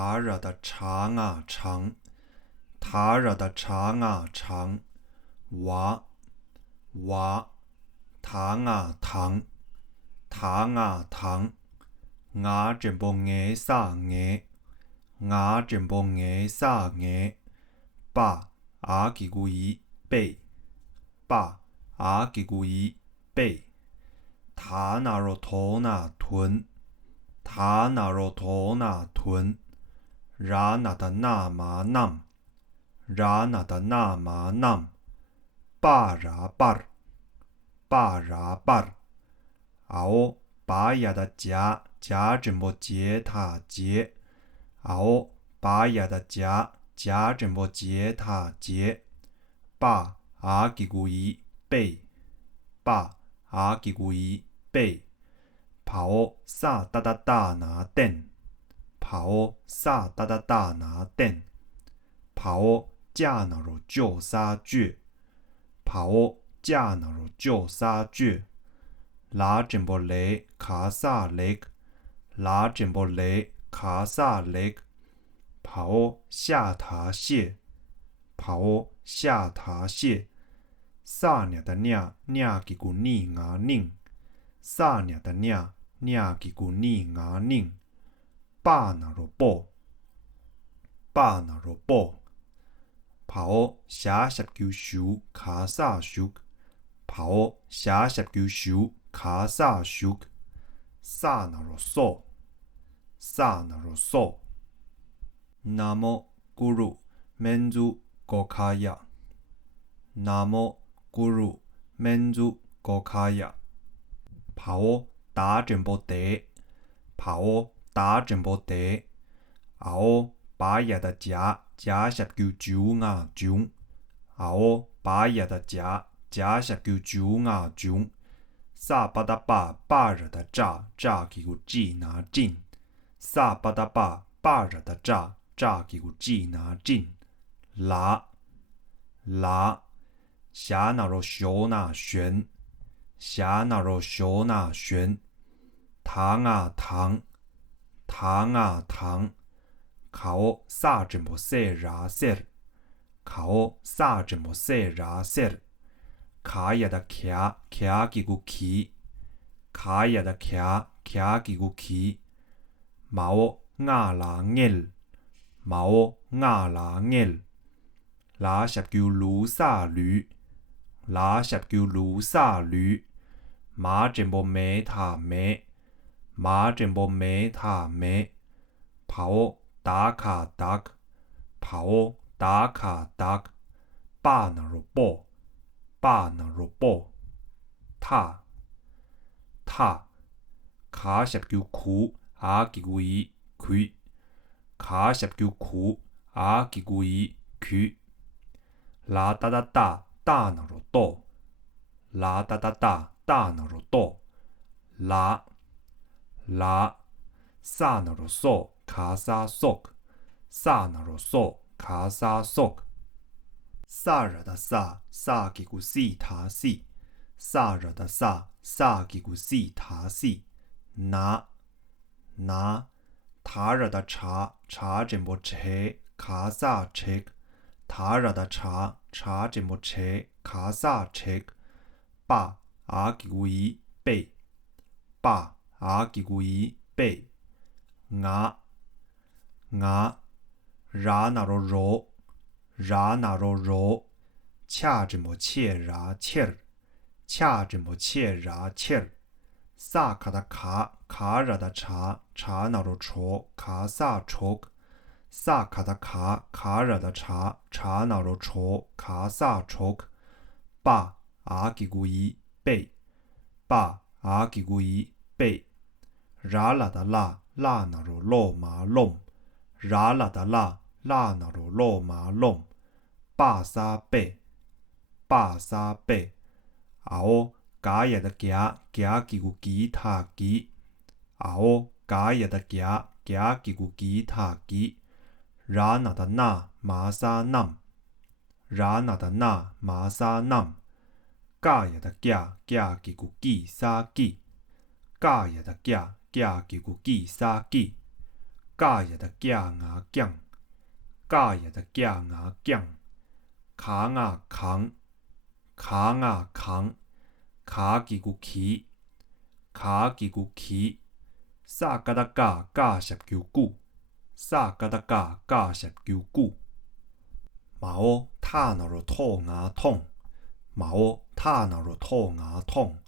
他惹的长啊长，他惹的长啊长，哇哇，糖啊糖，糖啊糖，牙全部牙撒牙，牙全部牙撒牙，爸阿吉古伊背，爸阿吉古伊背，他那罗头那臀，他那罗头那臀。Rana da nama nam, Rana da nama nam, para bar, para bar, ao 拔牙的夹，夹怎么接它接？ao 拔牙的夹，夹怎么接它接？把阿吉古伊背，把阿吉古伊背，跑萨哒哒哒拿电。跑萨哒哒哒拿电，跑架那罗就杀绝，跑架那罗就杀绝，拉真波雷卡萨雷，拉真波雷卡萨雷，跑下塔蟹，跑下塔蟹，萨鸟的鸟鸟吉古尼牙宁，萨鸟的鸟鸟吉古尼牙宁。巴那罗波，巴那罗波，跑下十九手卡萨手，跑下十九手卡萨手，萨那罗索，萨那罗索。那么咕噜门主高卡呀，那么咕噜门主高卡呀，跑打真波得，跑。打真波得，ao 把牙的夹，夹十九九牙中，ao 把牙的夹，夹十九九牙中，萨巴达巴巴热的炸，炸给我记拿进，萨巴达巴巴热的炸，炸给我记拿进，拉拉，下那罗小那旋，下那罗小那旋，糖啊糖。糖啊糖，考啥怎么写拉写？考啥怎么写拉写？卡呀的卡卡给个起，卡呀的卡卡给个起，毛牙拉眼，毛牙拉眼，拉十九路沙驴，拉十九路沙驴，马怎么没他没？马真波没他没，跑打卡打，跑打卡打，巴那罗波，巴那罗波，他他，卡十九库阿吉古伊亏，卡十九库阿吉古伊亏，拉哒哒哒大那罗多，拉哒哒哒大那罗多，拉。拉萨那罗索卡萨索，萨那罗索卡萨索，萨热的萨萨吉古西塔西，萨热的萨萨吉古西塔西，拿拿，他热的茶茶怎么切卡萨切，他热的茶茶怎么切卡萨切，把阿吉古伊背，把。阿吉古伊背，牙牙，拉那罗罗，拉那罗罗，恰怎么切拉切儿，恰怎么切拉切儿，萨卡的卡卡热的茶茶那罗戳卡萨戳，萨卡的卡卡热的茶茶那罗戳卡萨戳，把阿吉古伊背，把阿吉古伊背。拉拉的拉拉那罗罗马龙，拉拉的拉拉那罗罗马龙，巴沙贝，巴沙贝，ao 加也的加加吉古吉他吉，ao 加也的加加吉古吉他吉，拉那的那马沙南，拉那的那马沙南，加也的加加吉古吉沙吉，加也的加。加吉古吉沙吉，假日的假牙匠，假日的假牙匠，卡牙扛，卡牙扛，卡吉古起，卡吉古起，萨嘎达嘎嘎十九古，萨嘎达嘎嘎十九古。마오 타너로 통아통 마오 타너로 통아통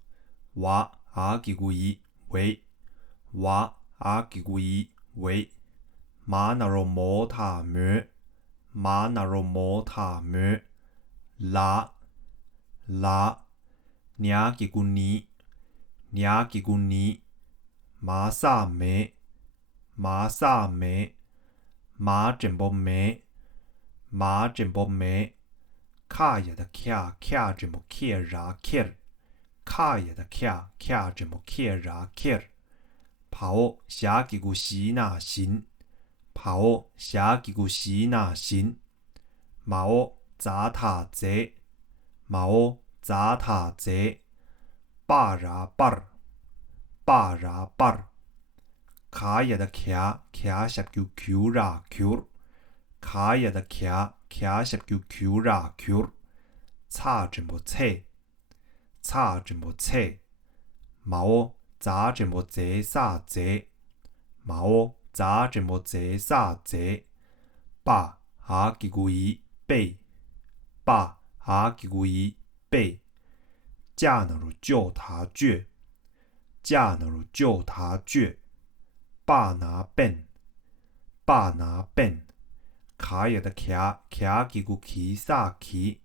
와 아기구이 웨이 와 아기구이 웨이 마나로 모타메 마나로 모타메 라 냐기구니 냐기구니 마사메 마사메 마젠보메马真不美，卡也的卡卡真不卡拉卡，卡也的卡卡真不卡拉卡，跑下几个西那行，跑下几个西那行，毛扎他贼，毛扎他贼，巴拉巴，巴拉巴，卡也的卡卡下就 Q 拉 Q。卡也的卡卡是叫 Q 啦 Q， 差真不切，差真不切，毛咋真不这啥这，毛咋真不这啥这，把阿吉古伊背，把阿吉古伊背，加那如叫他倔，加那如叫他倔，把拿笨，把拿笨。卡也的卡卡吉古起萨起，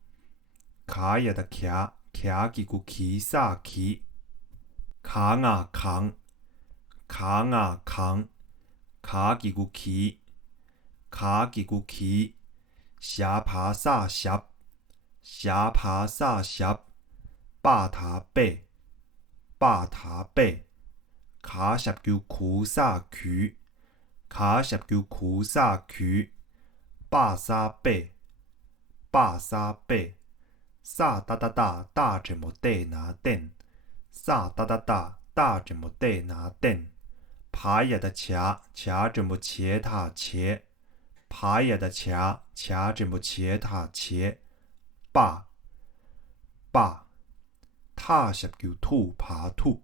卡也的卡卡吉古起萨起，卡牙扛，卡牙扛，卡吉古起，卡吉古起，下爬萨下，下爬萨下，巴塔背，巴塔背，卡什叫苦萨曲，卡什叫苦萨曲。巴沙贝，巴沙贝，萨哒哒哒哒怎么得拿电？萨哒哒哒哒怎么得拿电？爬也的卡卡怎么切他切？爬也的卡卡怎么切他切？巴巴，他是叫兔爬兔，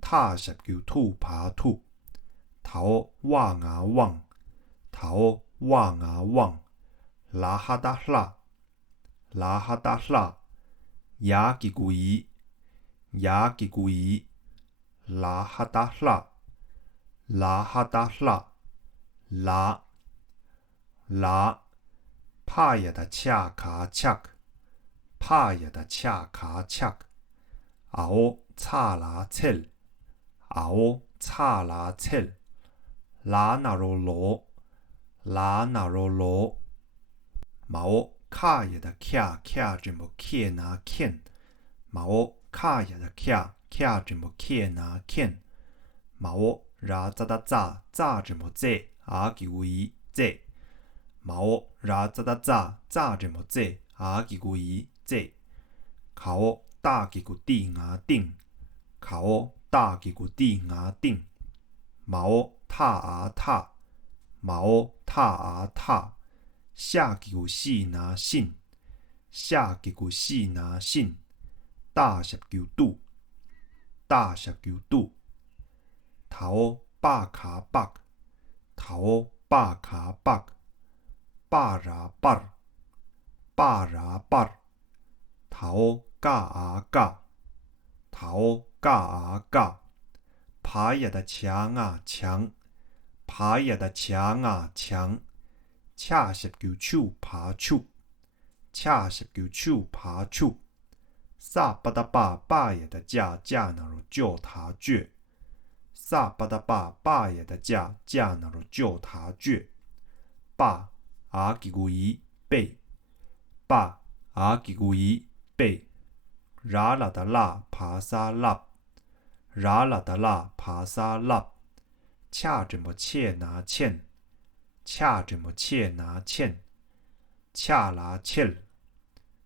他是叫兔爬兔，头望啊望，头。望啊望，拉哈达拉，拉哈达拉，雅吉古伊，雅吉古伊，拉哈达拉，拉哈达拉，拉，帕也的恰卡恰，帕也的恰卡恰，熬查拉切，熬查拉切，拉那罗罗。拉那罗罗，毛卡也的卡卡怎么卡那看？毛卡也的卡卡怎么卡那看？毛拉扎达扎扎怎么这阿吉维这？毛拉扎达扎扎怎么这阿吉维这？考大吉古地牙顶，考大吉古地牙顶，毛塔啊塔。毛塔啊塔，下吉古西拿信，下吉古西拿信，大十九度，大十九度，头巴卡巴，头巴卡巴，巴拉巴，巴拉巴，头嘎啊嘎，头嘎啊嘎，爬也的墙啊墙。爬也的墙啊墙，恰是叫手爬手，恰是叫手爬手，萨巴达巴巴也的架架那如叫他倔，萨巴达巴巴也的架架那如叫他倔，巴阿吉古伊背，巴阿吉古伊背，拉拉的拉爬沙拉，拉拉的拉爬沙拉。恰怎么切拿欠，恰怎么切拿欠，恰拉切，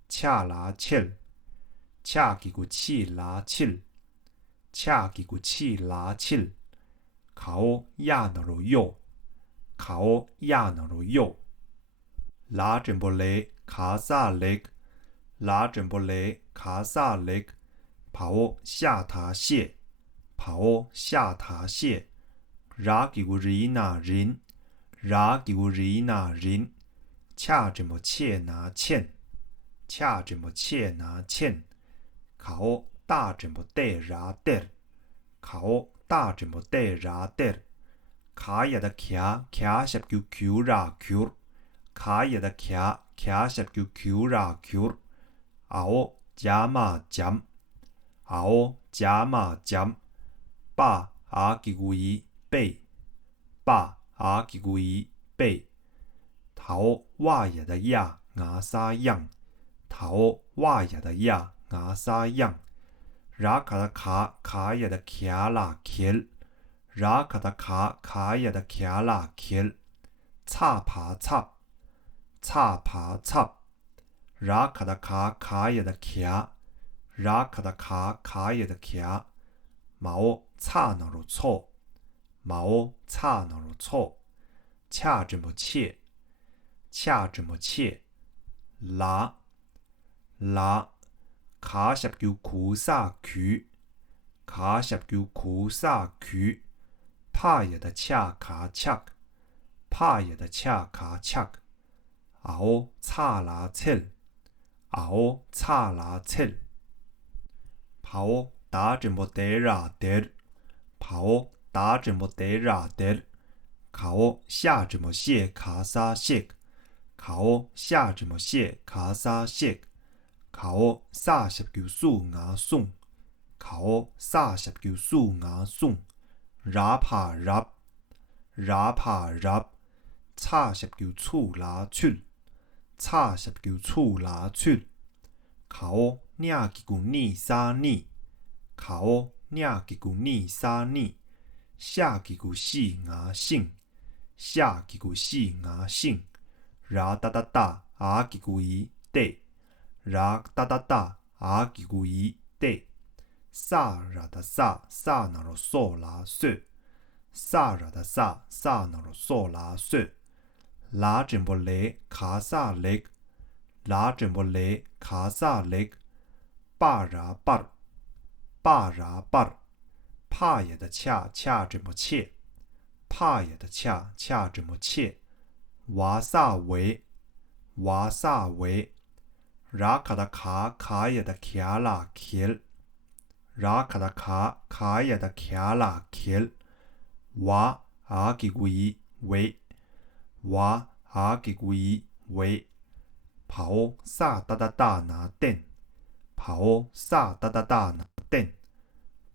恰拉切，恰吉古气拉切，恰吉古气拉切，考亚那罗右，卡哦亚那罗右，拉真不雷卡萨雷，拉真不雷卡萨雷，帕哦下塔谢，帕哦下塔谢，拉给古瑞那人，拉给古瑞那人，恰真不切拿欠，恰真不切拿欠，卡哦大真不带拉带，卡哦大真不带拉带。卡也的卡卡什就 Q 啦 Q， 卡也的卡卡什就 Q 啦 Q， आओ加嘛加，आओ加嘛加，把阿吉古伊背，把阿吉古伊背，头瓦也的呀牙沙样，头瓦也的呀牙沙样，拉卡的卡卡也的卡啦 Q。拉卡的卡也的卡啦 Q， 擦爬擦，擦爬擦，拉卡的卡也的卡，拉卡的卡也的卡，毛擦那罗错，毛擦那罗错，恰这么切，恰这么切，拉拉，卡什叫苦萨曲，卡什叫苦萨曲。帕也的恰卡恰，帕也的恰卡恰，熬差拉切，熬差拉切，跑打着么得拉得，跑打着么得拉得，考下着么谢卡萨谢，考下着么谢卡萨谢，考萨什叫苏牙松，考萨什叫苏牙松。拉帕拉，拉帕拉，差十叫醋拉出，差十叫醋拉出，考伢吉古尼沙尼，考伢吉古尼沙尼，下吉古西牙信，下吉古西牙信，拉达达达阿吉古伊得，拉达达达阿吉古伊得。萨拉的萨萨那罗嗦拉嗦，萨拉的萨萨那罗嗦拉嗦，拉真不雷卡萨雷，拉真不雷卡萨雷，巴拉巴，巴拉巴，帕也的恰恰真不切，帕也的恰恰真不切，瓦萨维，瓦萨维，拉卡的卡也的卡拉克。拉卡的卡也的卡拉 Q， 瓦阿吉古伊维，瓦阿吉古伊维，跑萨达达达拿电，跑萨达达达拿电，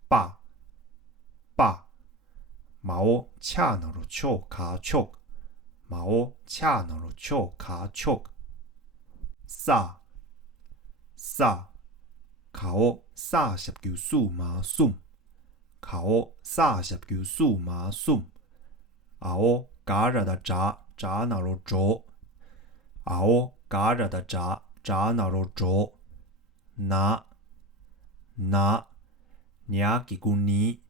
把把，毛恰那罗丘卡丘，毛恰那罗丘卡丘，萨萨。考萨十叫苏马苏，考萨十叫苏马苏，熬嘎热的炸炸那罗着，熬嘎热的炸炸那罗着，拿拿，伢吉古尼，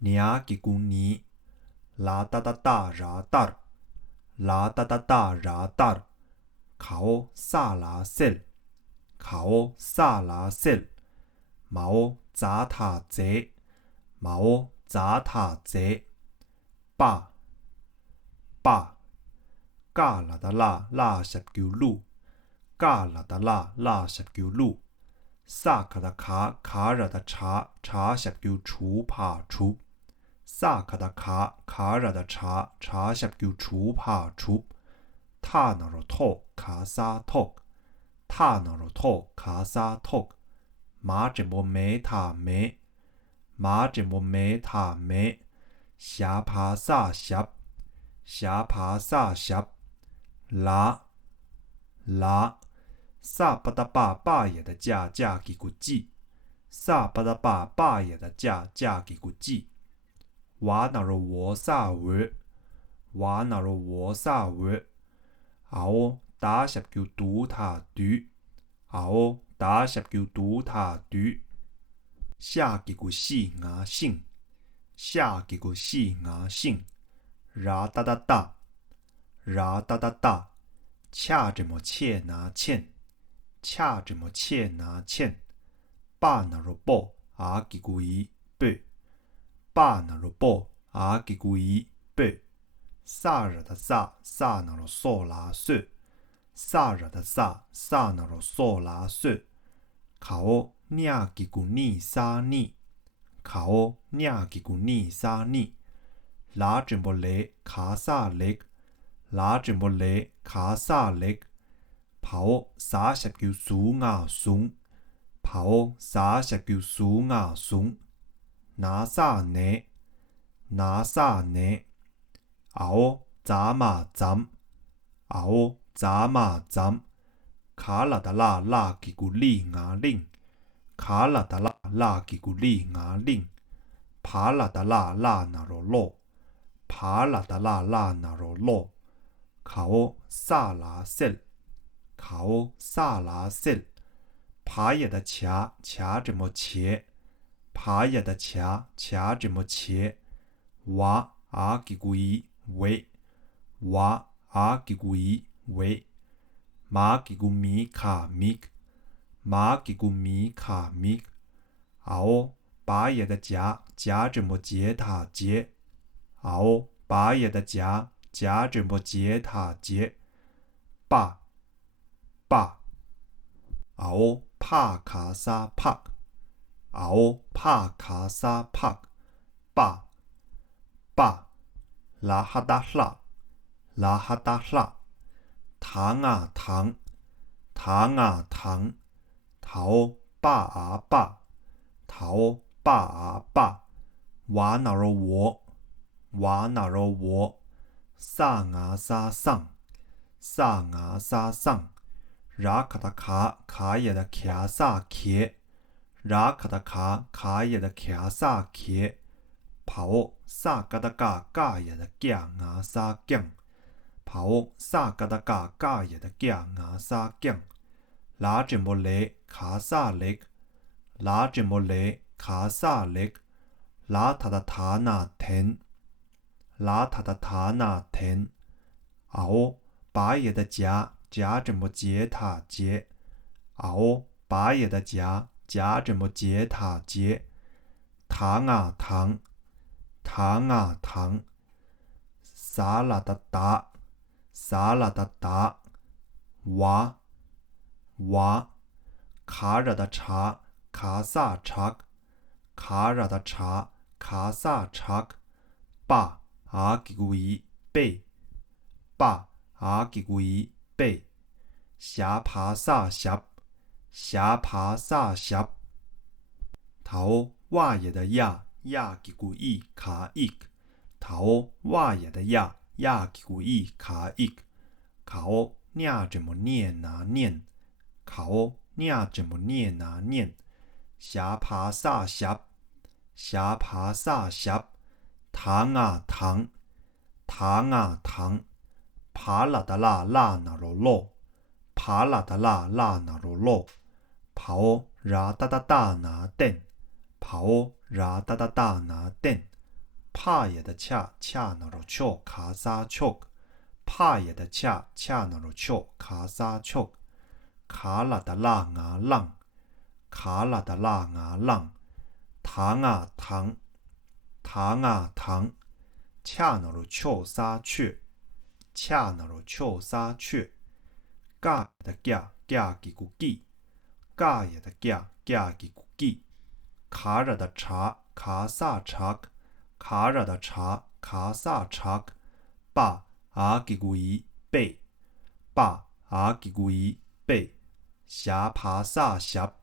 伢吉古尼，拉达达达拉达，拉达达达拉达，考萨拉塞。考萨拉塞，毛扎塔贼，毛扎塔贼，把把，嘎啦的啦啦十九路，嘎啦的啦啦十九路，萨克的卡热的茶十九除怕除，萨克的卡热的茶十九除怕除，塔那罗托卡萨托。塔那罗托卡萨托，马真不没他没，马真不没他没，下爬萨下，下爬萨下，拉拉，萨巴达巴也的价给古记，萨巴达巴也的价给古记，瓦那罗沃萨维，瓦那罗沃萨维，熬。打十叫赌他赌，熬打十叫赌他赌，下几个西牙信，下几个西牙信，拉达达达， ra da da da，恰着么切拿欠，恰着么切拿欠，巴那罗波阿吉古伊贝，巴那罗波阿吉古伊贝，萨日的萨萨那罗嗦拉嗦，萨日的萨萨那罗嗦拉嗦，卡哦尼亚吉古尼萨尼，卡哦尼亚吉古尼萨尼，拉真不雷卡萨雷。拉真不雷卡萨雷，跑撒下叫苏啊松，跑撒下叫苏啊松，拿萨呢，拿萨呢，熬咋嘛咱，熬咋嘛咱，卡拉达拉拉吉古里牙令，卡拉达拉拉吉古里牙令，帕拉达拉拉那罗罗，帕拉达拉拉那罗罗。卡哦萨拉塞，卡哦萨拉塞，爬也的卡卡这么切，爬也的卡卡这么切，哇阿吉古伊喂，哇阿吉古伊喂，马吉古米卡米，马吉古米卡米，哦把也的夹夹这么接他接，哦把也的夹。夹着么接他接，爸爸，哦帕卡萨帕，哦帕卡萨帕，爸爸，拉哈达拉，拉哈达拉，糖啊糖，糖啊糖，桃爸啊爸，桃爸啊爸，瓦那罗我，瓦那罗我。萨牙沙桑，萨牙沙桑，拉卡达卡卡也的卡萨克，拉卡达卡卡也的卡萨克，跑萨嘎达嘎嘎也的嘎牙沙降，跑萨嘎达嘎嘎也的嘎牙沙降，拉真不雷卡萨雷，拉真不雷卡萨雷，拉他的塔那天。拉他的塔那天，哦，把也的夹夹着么接他接，哦，把也的夹夹着么接他接，糖啊糖，糖啊糖，撒拉的达，撒拉的达，哇哇，卡热的茶，卡萨茶，卡热的茶，卡萨茶，爸。阿吉古伊贝，爸阿吉古伊贝，下爬萨下，下爬萨下，头瓦也的呀呀吉古伊卡伊，头瓦也的呀呀吉古伊卡伊，考念怎么念啊念，考念怎么念啊念，下爬萨下，下爬萨下。糖啊糖，糖啊糖，帕拉达拉拉那罗罗，帕拉达拉拉那罗罗，跑ra哒哒哒那等，跑ra哒哒哒那等，帕也的恰恰那罗丘卡萨丘，帕也的恰恰那罗丘卡萨丘，卡拉达拉啊浪，卡拉达拉啊浪，糖啊糖。糖啊糖，恰那罗丘沙雀，恰那罗丘沙雀，嘎的嘎嘎吉古吉，嘎也的嘎嘎吉古吉，卡热的茶卡萨茶，卡热的茶卡萨茶，巴阿吉古伊贝，巴阿吉古伊贝，下爬萨下，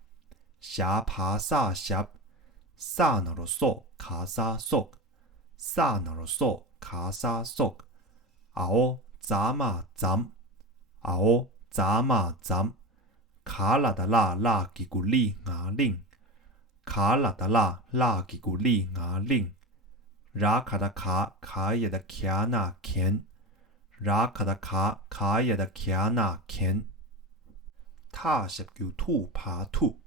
下爬萨下。萨那罗嗦卡萨嗦，萨那罗嗦卡萨嗦，熬咋嘛咱，熬咋嘛咱，卡拉达拉拉吉古里牙令，卡拉达拉拉吉古里牙令，拉卡达卡卡也的卡那肯，拉卡达卡卡也的卡那肯，他是叫兔爬兔。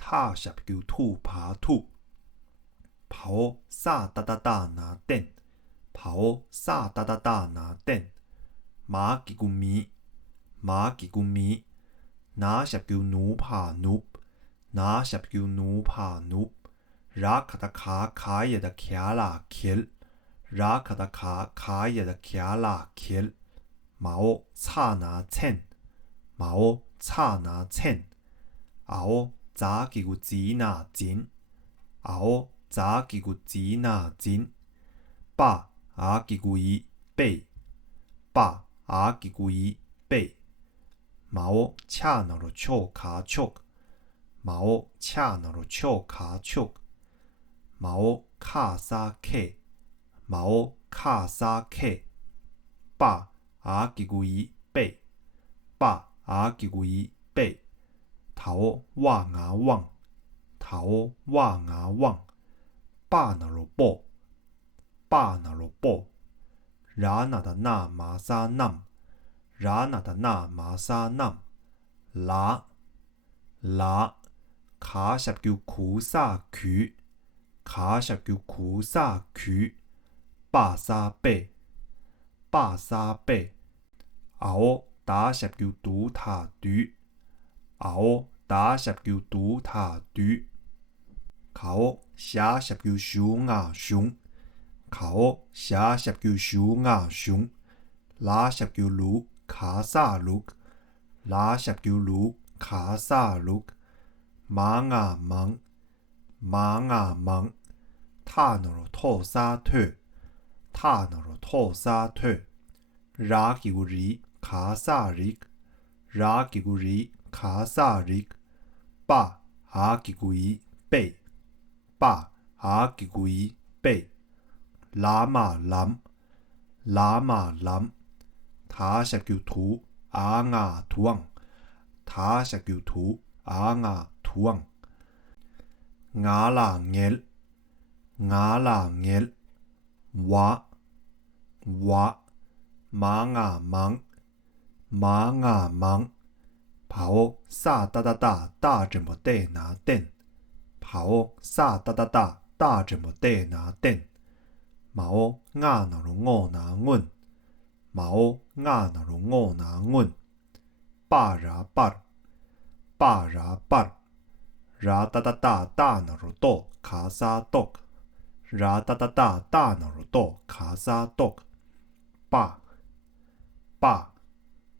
他下叫兔爬兔，跑萨哒哒哒那等，跑萨哒哒哒那等，马吉古米，马吉古米，拿下叫努帕努，拿下叫努帕努，拉卡达卡卡耶的卡拉 kill，拉卡达卡卡耶的卡拉 kill，毛差拿称，毛差拿称，熬咋吉古子拿金，熬咋吉古子拿金，爸阿吉古伊背，爸阿吉古伊背，毛恰那罗丘卡丘，毛恰那罗丘卡丘，毛卡萨 K，毛卡萨 K，爸阿吉古伊背，爸阿吉古伊背，头哇牙旺，头哇牙旺，爸那罗波，爸那罗波，拉那的那马萨南，拉那的那马萨南，拉拉，卡什叫库萨区，卡什叫库萨区，巴沙贝，巴沙贝，熬打什叫杜塔杜，熬打什叫杜塔杜，考下什叫熊啊熊，考下什叫熊啊熊，拉什叫鲁卡萨鲁，拉什叫鲁卡萨鲁，忙啊忙，忙啊忙，他那罗托沙特，他那罗托沙特，拉吉古里卡萨里，拉吉古里卡萨里，爸阿吉古伊背，爸阿吉古伊背，拉马兰，拉马兰，他是叫图阿雅图昂，他是叫图阿雅图昂，雅拉耶，雅拉耶，哇哇，忙啊忙，忙啊忙，跑萨哒哒哒大这么得拿电，跑萨哒哒哒大这么得拿电，毛雅那罗我拿稳，毛雅那罗我拿稳，巴拉巴，巴拉巴，拉哒哒哒大那罗多卡萨多，拉哒哒哒大那罗多卡萨多，爸爸，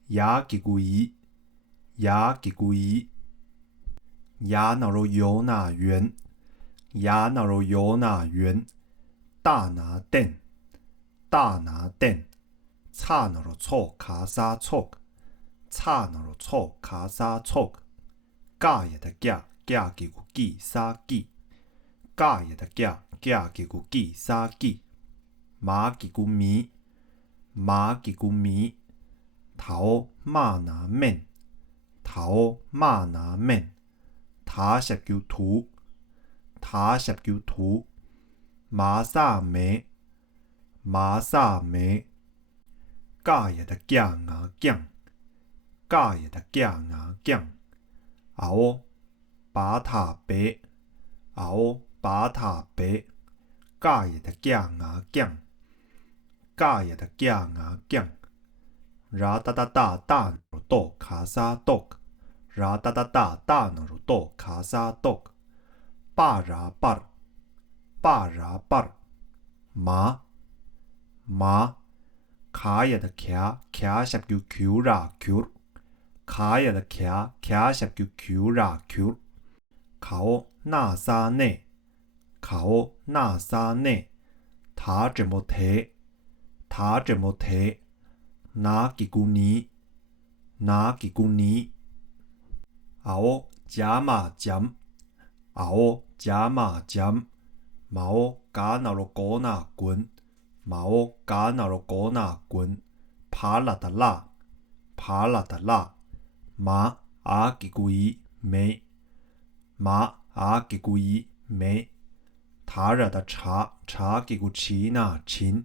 雅吉古伊，雅吉古伊，雅那罗尤那园，雅那罗尤那园，大拿电，大拿电，差那罗错卡萨错，差那罗错卡萨错，嘎也的嘎嘎吉古吉萨吉，嘎也的嘎嘎吉古吉萨吉，马吉古米，马吉古米，头马拿面，头马拿面，他是叫图，他是叫图，马萨梅，马萨梅，嘎也的嘎牙酱，嘎也的嘎牙酱，熬巴塔贝，熬巴塔贝，嘎也的嘎牙酱，嘎也的嘎牙酱，拉哒哒哒大那多卡萨多，拉哒哒哒大那多卡萨多，巴拉巴，巴拉巴，马马，卡也的卡卡是叫 Q 拉 Q，卡也的卡卡是叫 Q 拉 Q，考那沙内，考那沙内，他这么提，他这么提，拿吉古尼，拿吉古尼，熬加马酱，熬加马酱，毛加那罗果那滚，毛加那罗果那滚，帕拉的拉，帕拉的拉，马阿吉古伊没，马阿吉古伊没，他热的茶茶吉古奇那亲，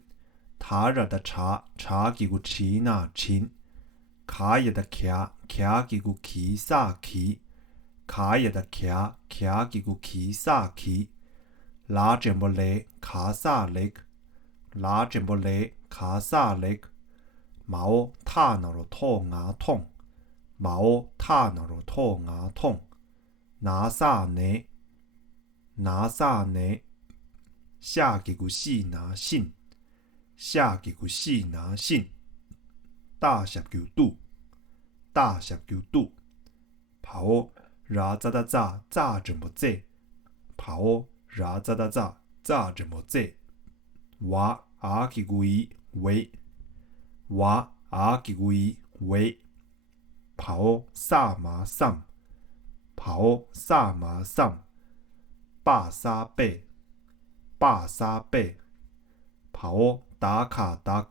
他热的茶茶吉古奇那亲，卡也的卡卡吉古奇萨奇，卡也的卡卡吉古奇萨奇，拉这么雷卡萨雷，拉这么雷卡萨雷，毛塔那罗托牙痛，毛塔那罗托牙痛，拿撒呢，拿撒呢，下给古细拿信，下给古细拿信，大小九度，大小九度，跑ra za da za za 怎么在？跑ra za da za za 怎么在？哇啊给古一为，哇啊给古一为，跑萨马上，跑萨马上，巴沙贝，巴沙贝，跑打卡达，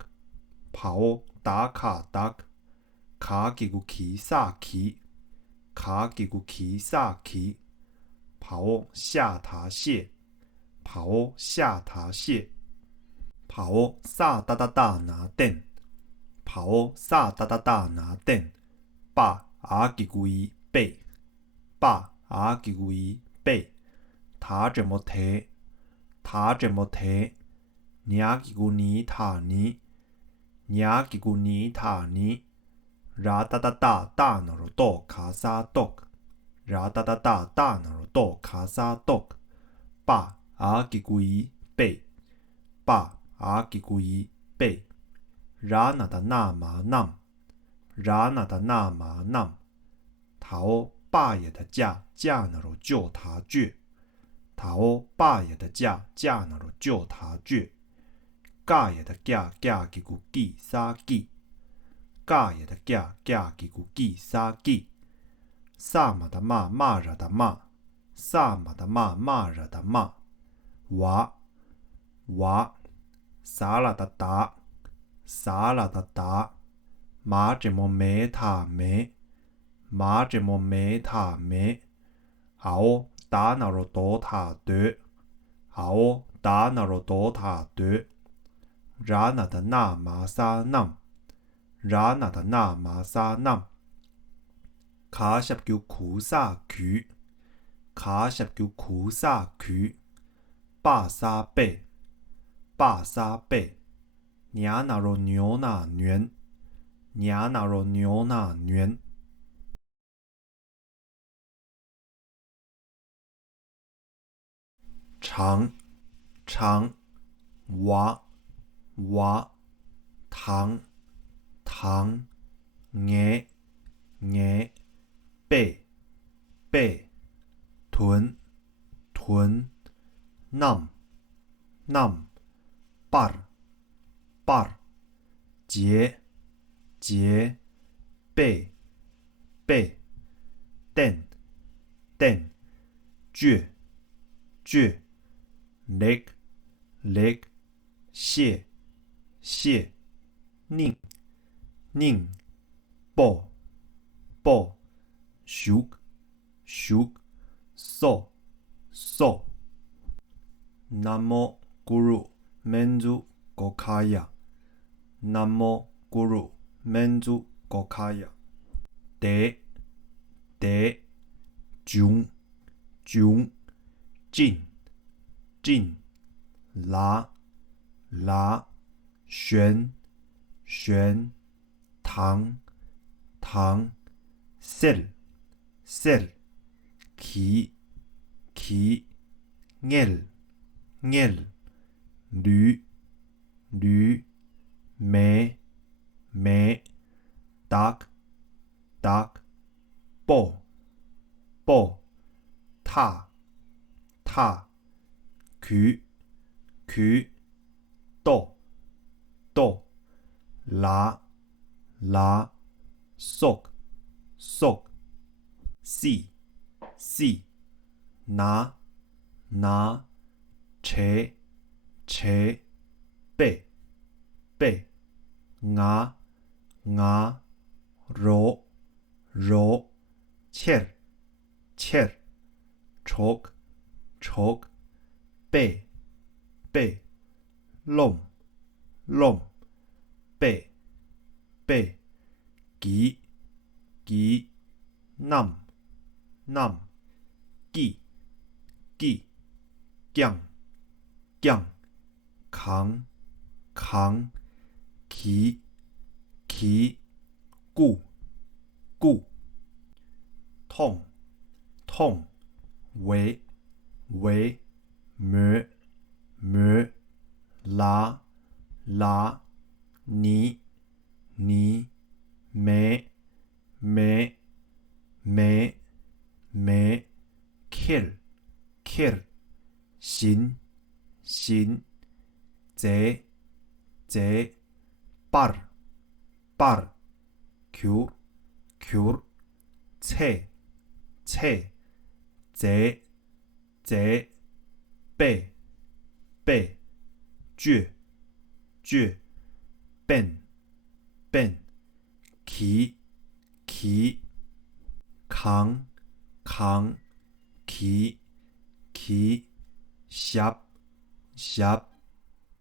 跑打卡达，卡给古奇萨奇，卡给古奇萨奇，跑下塔蟹，跑下塔蟹，跑萨哒哒哒拿电，跑萨哒哒哒拿电，把阿给古一背，把阿给古一背，他怎么提？他怎么提？伢给古尼塔尼，伢给古尼塔尼，ra哒哒哒大那罗多卡萨多，ra哒哒哒大那罗多卡萨多，把阿给古一背，把阿给古一背，ra那的那嘛nam。ra那的那嘛 nam， 逃把也的架架那罗救他倔，逃把也的架架那罗救他倔，架也的架架给古记沙记，架也的架架给古记沙记，萨马的骂骂着的骂，萨马的骂骂着的骂，哇哇，撒拉的打，撒拉的打。马怎么没他没？马怎么没他没？熬打那罗多他的，熬打那罗多他的，然那的那马萨nam，然那的那马萨nam，卡什叫苦萨曲，卡什叫苦萨曲，巴沙贝，巴沙贝，伢那罗牛那牛。伢那罗牛那牛，长长，哇哇，糖糖，耶耶，背背，臀臀，nam nam，bar bar，节节，背背，den den，倔倔，leg leg，蟹蟹，宁宁，抱抱，shuk shuk，so so。Namo Guru Menzu Gokaya， Namo Guru Menzu Gokaya， 得得，囧囧，进进，拉拉，旋旋，糖糖，sel sel，起起，ngel ngel，驴驴，咩咩，duck duck，抱抱，踏踏，曲曲，豆豆，拉拉，sock sock，细细，拿拿，切切，背背，牙牙，揉揉，切切，choke choke，背背，弄弄，背背，吉吉，nam nam，记记，降降，扛扛，起其故故痛痛为么拉你没kill行贼bar cure切贼背倔笨骑扛骑狭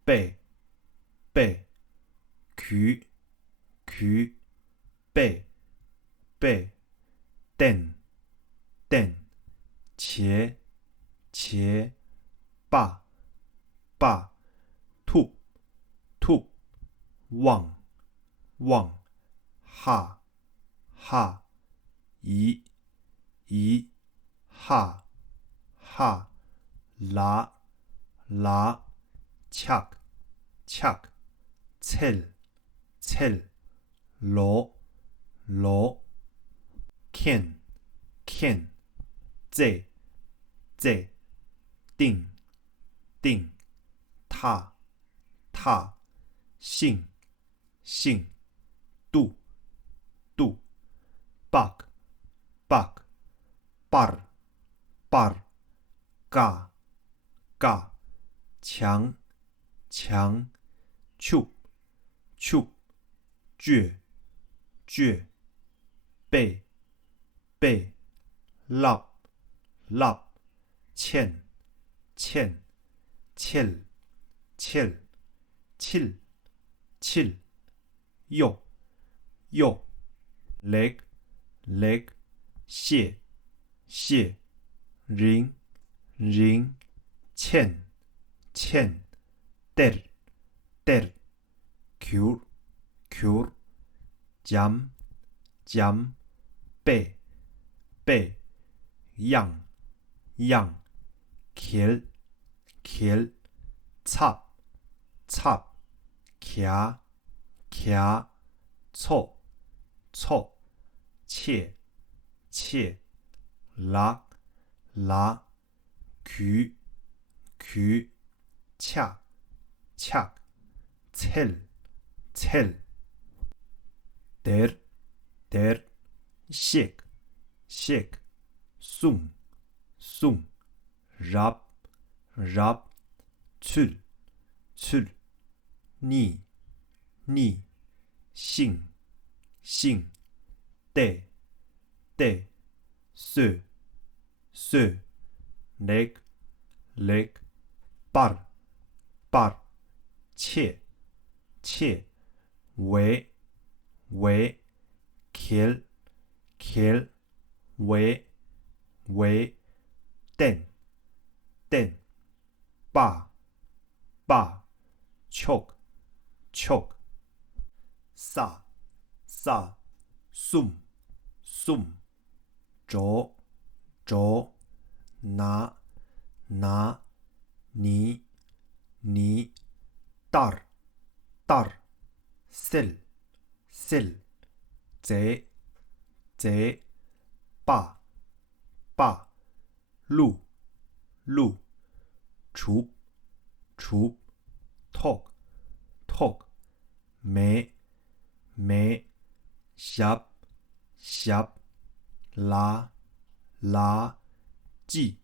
背渠背蹬茄爸吐旺哈一哈拉恰切罗看这定踏信度bug bar嘎强chup倔背lap 欠右leg 谢ring 欠der cure 讲背样 kill 插徛错切拉渠恰切der shake送rap 去逆信对色 leg bar 切为 kill 为蹬爸 choke 撒送着拿你dar sell 贼爸路除 talk 没狭拉记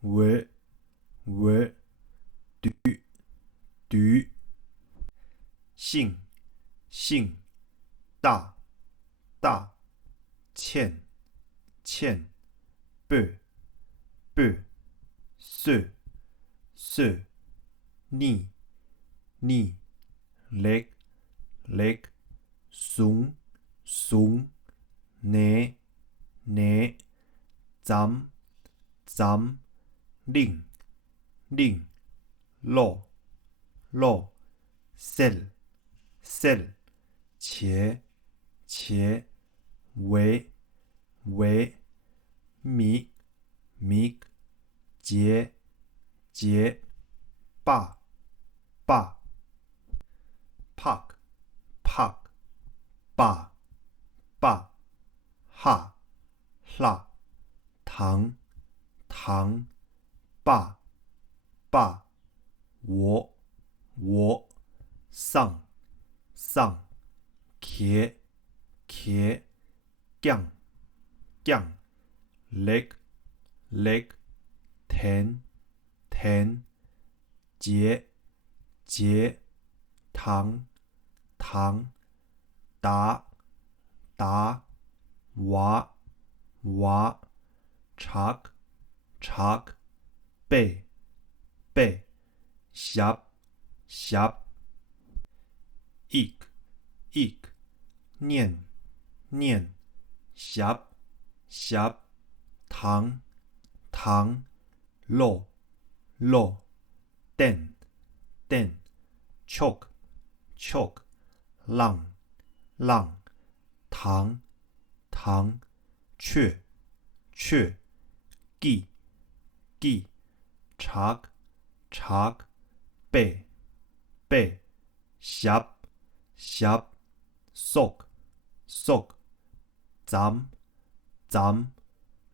为读信大欠背色逆 leg 怂呢咱令落 sell 셀茄为米节爸pak爸哈辣糖爸我上茄酱leg甜节糖达娃茶背匣ik念匣糖肉蛋choke浪糖雀记茶背匣soak咱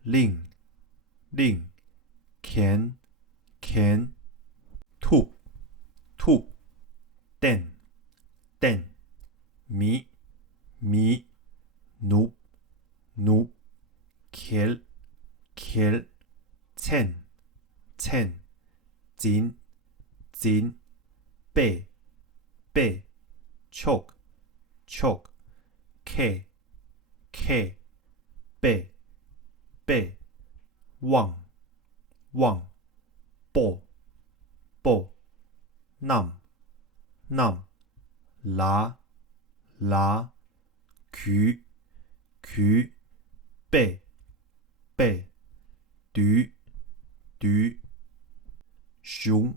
令can吐蛋米奴kell称紧背choke k背旺啵nam拉渠背驴熊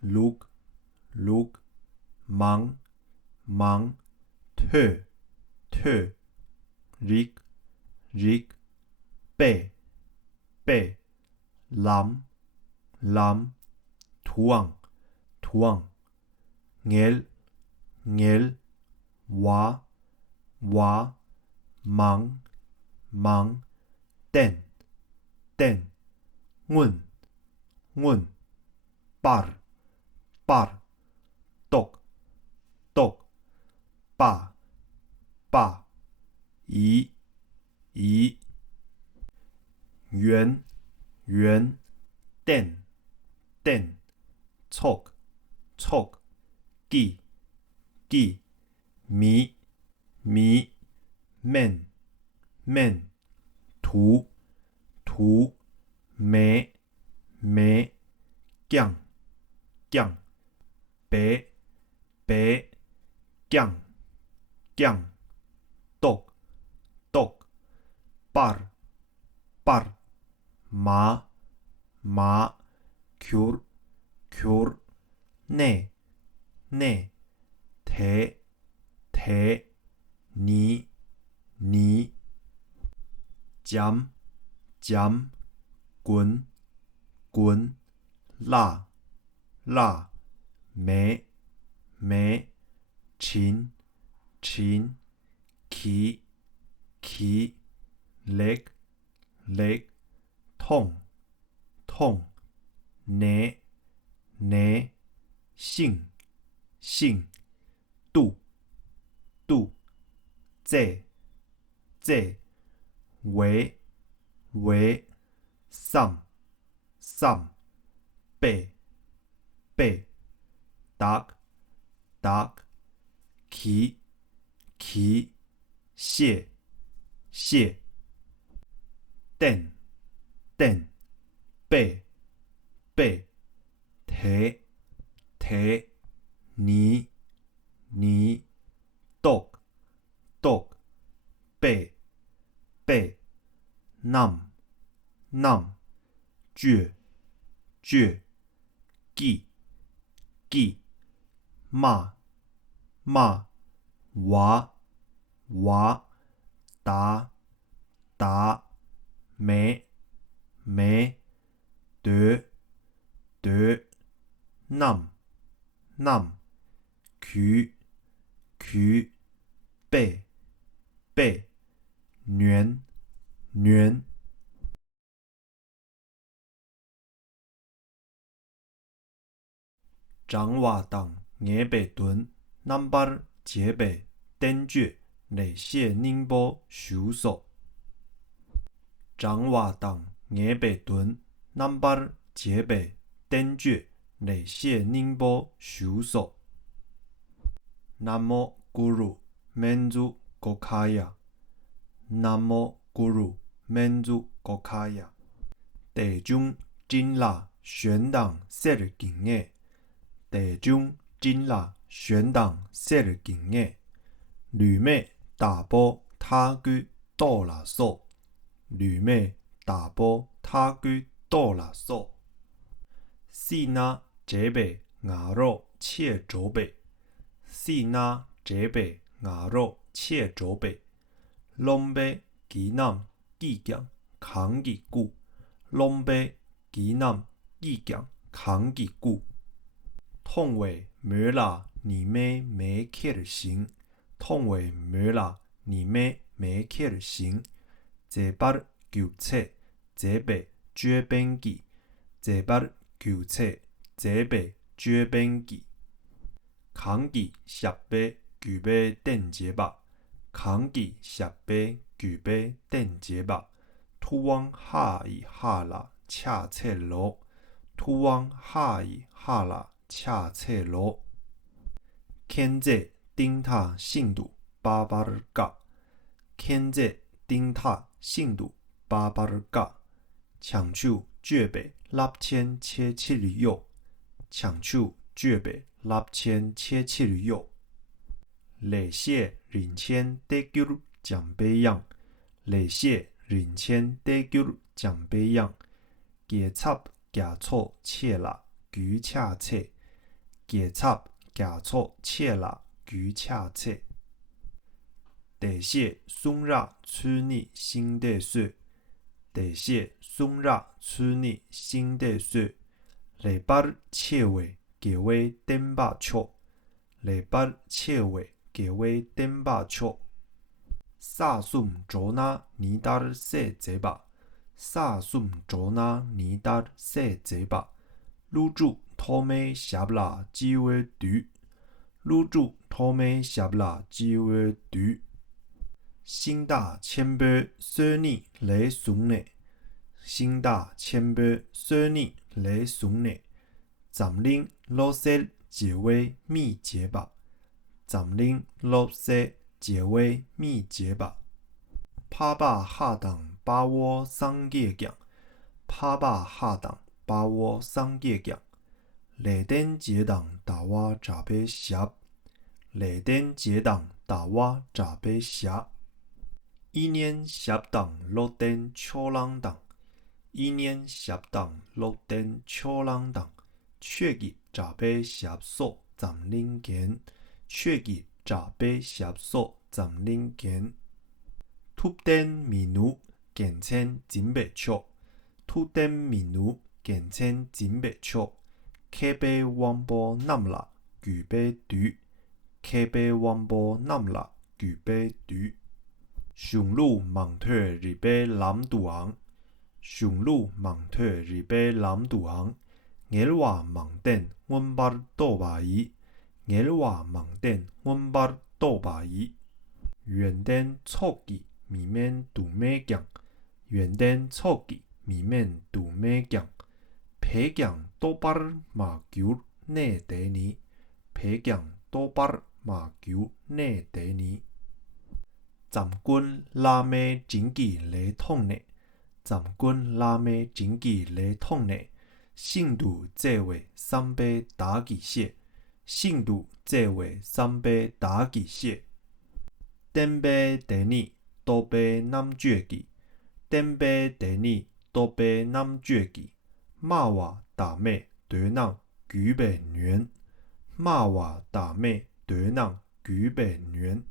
look 忙特 rig 背蓝图案ngel 娃忙蛋问 bar dog 爸姨圆蛋choke 记米面图没酱白酱dog bar麻 cure 内铁泥酱滚辣没琴起 leg 痛呢性度这为上背 dark 起蟹蛋背铁泥dog 背 nam 倔记骂嘛哇哇达达没没得得nam nam渠渠背背圆圆掌话当眼白墩 number 节白等觉来写宁波收束掌话当眼白墩 number 节白等觉来写宁波收束南无 Guru Menzu Gokaya 南无 Guru Menzu Gokaya 地中真拉玄当设了经验地中真拉玄当设了经验吕妹大波他居多拉索吕妹大波他居多拉索细那这辈牙肉切周背细那这辈牙肉切周背龙背吉南意见扛吉固龙背吉南意见扛吉固痛为没啦你妹没克行痛为没啦你妹没克行这把九切这辈绝边记这把九切这辈绝边记扛吉十倍九倍等节吧扛吉十倍九倍等节吧突往下一下啦恰切罗突往下一下啦恰切罗现在顶塔信度巴巴尔嘎现在顶塔信度巴巴尔嘎抢手绝备立千切切里右抢手绝备立千切切里右雷谢人千得九奖杯样雷谢人千得九奖杯样结插假错切啦举恰切结插假错切啦举恰切得谢松热吃你心的水得谢松热吃你心的水雷巴切尾给为登巴丘雷巴切尾给为登巴丘萨苏卓那尼达尔塞泽巴萨苏卓那尼达尔塞泽巴入住托梅夏布拉基维杜入住托梅夏布拉基维杜新大千杯索尼雷松内新大千杯索尼雷松内咱领老塞结为密结吧咱领老塞结为密结吧帕巴哈当把我桑给讲帕巴哈当把我桑给讲雷电结党打我扎贝峡雷电结党打我扎贝峡一年峡党落电秋浪党一年峡党落电秋浪党确记扎贝峡索咱领见确记扎贝峡索咱领见突电米努简称真白笑突电米努简称真白笑客杯王波南啦举杯独客杯王波南啦举杯独上路盲腿日杯南杜昂上路盲腿日杯南杜昂眼话盲电温巴多巴伊眼话盲电温巴多巴伊远电错记米面杜美强远电错记米面杜美强皮强多巴尔马球内地尼皮强多巴尔马球内地尼站军拉美经济雷统内站军拉美经济雷统内信度这位三杯打几些信度这位三杯打几些登杯第二多杯南绝记登杯第二多杯南绝记马瓦打妹对南举杯圆马瓦打妹对南巨白软。